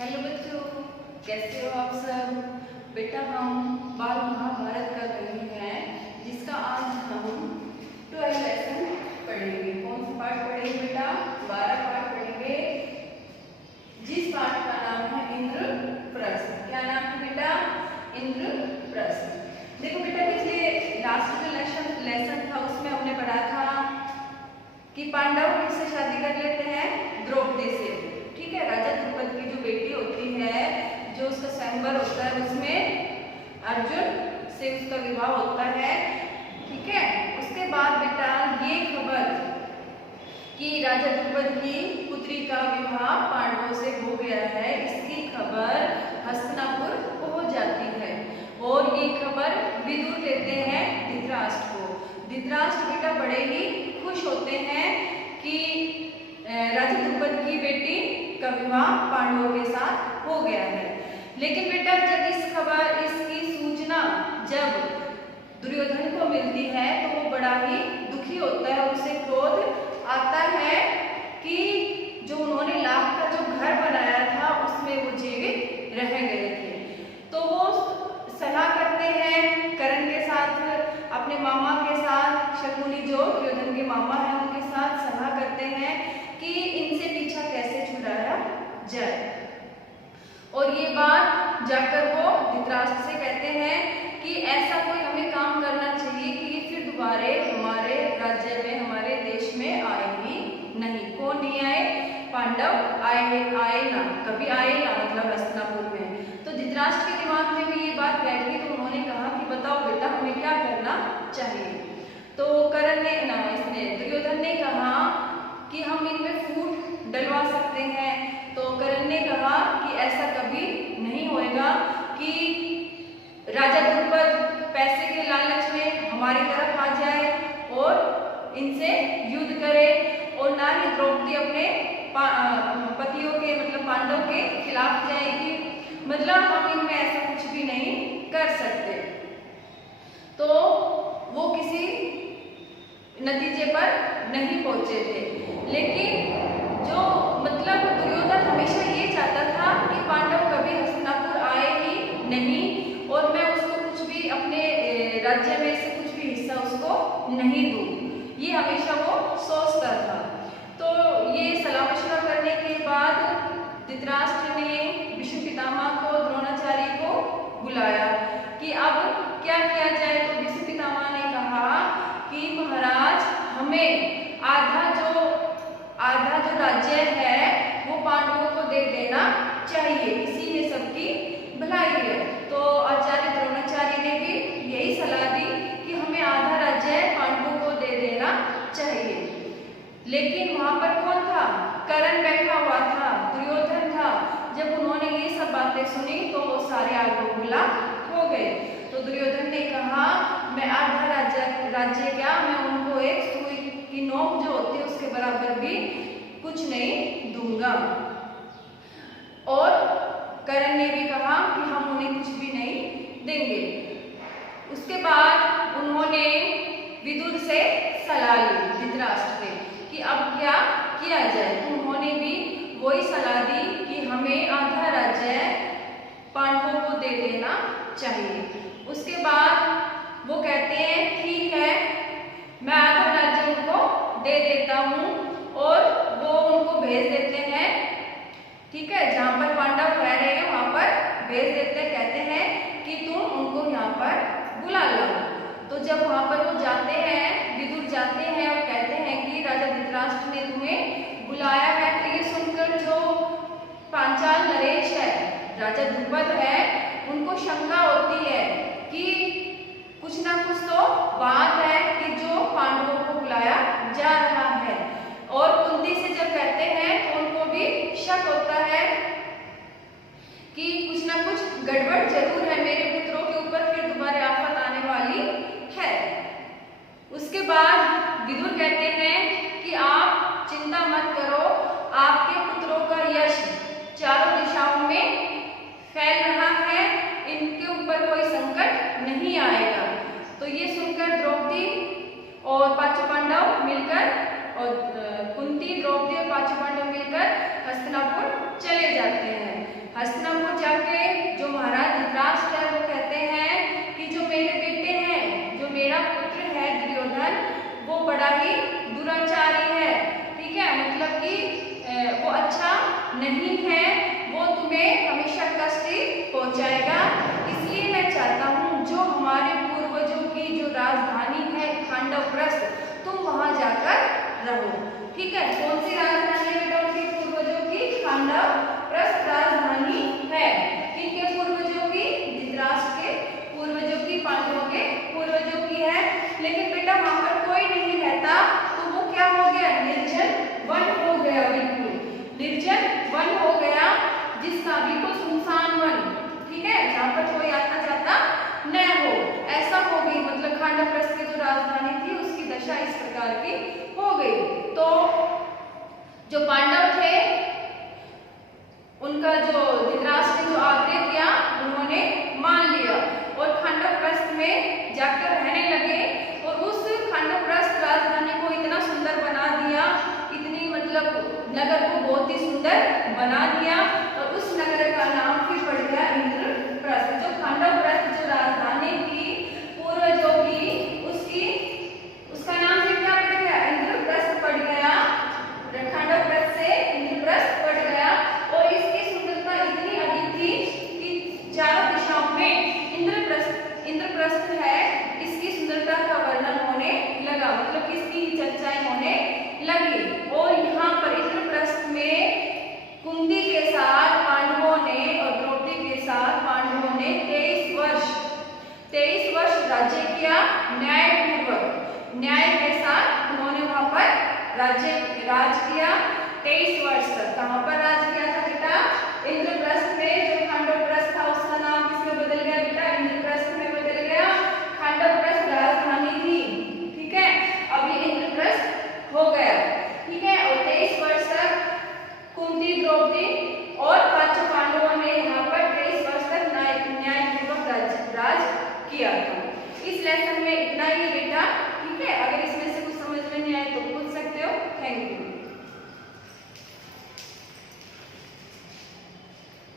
Hello बच्चों, कैसे हो आप सब। बेटा हम बाल महाभारत कर रहे हैं, जिसका आज हम 12 लेसन पढ़ेंगे। कौन सा पाठ पढ़ेंगे बेटा? 12 पाठ पढ़ेंगे, जिस पाठ का नाम है इंद्रप्रस्थ। क्या नाम है बेटा? इंद्रप्रस्थ। देखो बेटा, पिछले लास्ट जो लेसन था उसमें हमने पढ़ा था कि पांडव किससे शादी कर लेते हैं? द्रौपदी से। ठीक है, राजा द्रुपद की जो बेटी होती है, जो उसका स्वयंवर होता है, उसमें अर्जुन से उसका विवाह होता है। ठीक है, उसके बाद बेटा ये खबर कि राजा द्रुपद की पुत्री का विवाह पांडवों से हो गया है, इसकी खबर हस्तिनापुर पहुंच जाती है और ये खबर विदुर देते हैं धृतराष्ट्र को। धृतराष्ट्र बेटा बड़े ही खुश होते हैं कि राजा द्रुपद की बेटी का विवाह पांडवों के साथ हो गया है। लेकिन बेटा जब इसकी सूचना जब दुर्योधन को मिलती है तो वो बड़ा ही दुखी होता है, उसे क्रोध आता है कि जो उन्होंने लाख का जो घर बनाया था उसमें वो जीवित रह गए थे। तो वो सलाह करते हैं कर्ण के साथ, अपने मामा के साथ, शकुनी जो दुर्योधन के मामा हैं उनके साथ सलाह करते हैं कि इनसे पीछा कैसे छुड़ाया जाए। और ये बात जाकर वो धृतराष्ट्र से कहते हैं कि ऐसा कोई हमें काम करना चाहिए कि ये फिर दोबारा हमारे राज्य में, हमारे देश में आए ही नहीं। कौन नहीं आए? पांडव आए ना, कभी आए ना, मतलब हस्तिनापुर में। तो धृतराष्ट्र के दिमाग में भी ये बात बैठ गई, तो उन्होंने कहा कि बताओ बेटा हमें क्या करना चाहिए। तो कर्ण ने ना, इसने दुर्योधन ने कहा कि हम इनमें फूट डलवा सकते हैं। तो कर्ण ने कहा कि ऐसा कभी नहीं होएगा कि राजा द्रुपद पैसे के लालच में हमारी तरफ आ जाए और इनसे युद्ध करे, और ना ही द्रौपदी अपने पतियों के मतलब पांडव के खिलाफ जाएगी। मतलब हम इनमें ऐसा कुछ भी नहीं कर सकते। तो वो किसी नतीजे पर नहीं पहुंचे थे। लेकिन जो मतलब दुर्योधन हमेशा ये चाहता था कि पांडव कभी हस्तिनापुर आए ही नहीं, और मैं उसको कुछ भी अपने राज्य में से कुछ भी हिस्सा उसको नहीं दूं, ये हमेशा वो सोचता था। तो ये सलाह मशवरा करने के बाद धृतराष्ट्र ने भीष्म पितामह को, द्रोणाचार्य को बुलाया कि अब क्या किया जाए। तो भीष्म पितामह ने कहा कि महाराज हमें आधा जो राज्य है वो पांडवों को दे देना चाहिए, इसी में सबकी भलाई है। तो आचार्य द्रोणाचार्य ने भी यही सलाह दी कि हमें आधा राज्य पांडवों को दे देना चाहिए। लेकिन वहां पर कौन था? कर्ण बैठा हुआ था, दुर्योधन था। जब उन्होंने ये सब बातें सुनी तो वो सारे आग बबूला हो गए। तो दुर्योधन ने कहा मैं आधा राज्य क्या, मैं उनको एक सुई की नोक जो होती है उसके बराबर भी कुछ नहीं दूंगा। और कर्ण ने भी कहा कि हम उन्हें कुछ भी नहीं देंगे। उसके बाद उन्होंने विदुर से सलाह ली धृतराष्ट्र से कि अब क्या किया जाए। तो उन्होंने भी वही सलाह दी कि हमें आधा राज्य पांडवों को दे देना चाहिए। उसके बाद वो कहते हैं ठीक है, मैं आधा राज्य उनको दे देता हूँ, और वो उनको भेज देते हैं। ठीक है, जहाँ पर पांडव रह रहे हैं वहां पर भेज देते हैं, कहते हैं कि तुम उनको यहाँ पर बुला लो। तो जब वहां पर वो जाते हैं, विदुर जाते हैं और कहते हैं कि राजा धृतराष्ट्र ने तुम्हें बुलाया है, तो ये सुनकर जो पांचाल नरेश है, राजा द्रुपद है, उनको शंका होती है कि कुछ ना कुछ तो बात है कि जो पांडवों को बुलाया जा रहा है। और कुंती से जब कहते हैं तो उनको भी शक होता है कि कुछ ना कुछ गड़बड़ जरूर है, मेरे पुत्रों के ऊपर फिर दोबारा आफत आने वाली है। उसके बाद विदुर कहते हैं कि आप चिंता मत करो, आपके पुत्रों का यश चारों दिशाओं में फैल रहा है, इनके ऊपर कोई संकट नहीं आएगा। तो ये सुनकर द्रौपदी और पांचों पांडव मिलकर, और कुंती, द्रौपदी और पांचों पांडव मिलकर हस्तिनापुर चले जाते हैं। हस्तिनापुर जाके जो महाराज धृतराष्ट्र है वो कहते हैं कि जो मेरे बेटे हैं, जो मेरा पुत्र है दुर्योधन, वो बड़ा ही दुराचारी है, ठीक है, मतलब कि वो अच्छा नहीं है, वो तुम्हें हमेशा कष्ट पहुंचाएगा। इसलिए मैं चाहता हूँ जो हमारे पूर्वजों की जो राजधानी है खांडवप्रस्थ, तुम वहां जाकर रहो, ठीक है। कौन सी राजधानी है बेटा उनके पूर्वजों की? खांडवप्रस्थ राजधानी है। किनके पूर्वजों की? धृतराष्ट्र के पूर्वजों की, पांडवों के पूर्वजों की है। लेकिन बेटा वहां पर कोई नहीं रहता, तो वो क्या हो गया? निर्जन वन हो गया, बिल्कुल निर्जन वन हो गया, जिसका बिल्कुल सुनसान वन, ठीक है, जहाँ पर कोई आता जाता न हो, ऐसा हो गई। मतलब खांडवप्रस्थ की जो राजधानी थी उसकी दशा इस प्रकार की हो गई। तो जो पांडव थे उनका जो धृतराष्ट्र ने जो आग्रह किया उन्होंने मान लिया और खांडवप्रस्थ में जाकर रहने लगे। और उस खांडवप्रस्थ राजधानी को इतना सुंदर बना दिया, इतनी मतलब नगर को बहुत ही सुंदर बना दिया, और उस नगर का नाम फिर पड़ गया इंद्रप्रस्थ। जो खांडवप्रस्थ जो राजधानी थी पूर्वजों की, उसका नाम फिर क्या पड़ गया? इंद्रप्रस्थ पड़ गया। खांडवप्रस्थ से इंद्रप्रस्थ पड़ गया। और इसकी सुंदरता इतनी अधिक थी कि चारों दिशाओं में इंद्रप्रस्थ है, इसकी सुंदरता का वर्णन होने लगा, मतलब इसकी चर्चाएं होने लगी। और यहाँ पर इंद्रप्रस्थ में कुंती के साथ पांडवों ने और द्रौपदी के साथ पांडवों ने 23 वर्ष राज्य किया, न्यायपूर्वक, न्याय के साथ उन्होंने वहां पर राज किया 23 वर्ष तक। कहाँ पर राज किया था बेटा? इंद्रप्रस्थ में। जो खांडवप्रस्थ था उसका नाम किसमें बदल गया बेटा? इंद्रप्रस्थ में बदल गया। खांडवप्रस्थ राजधानी थी, ठीक है, अब ये इंद्रप्रस्थ हो गया, ठीक है। और 23 वर्ष तक कुंती, द्रौपदी और पांचों पांडवों ने यहाँ पर 23 वर्ष तक न्यायपूर्वक राज किया था। इस लेसन में इतना ही बेटा, ठीक है। अगर इसमें से कुछ समझ में नहीं आए तो पूछ सकते हो। Thank you.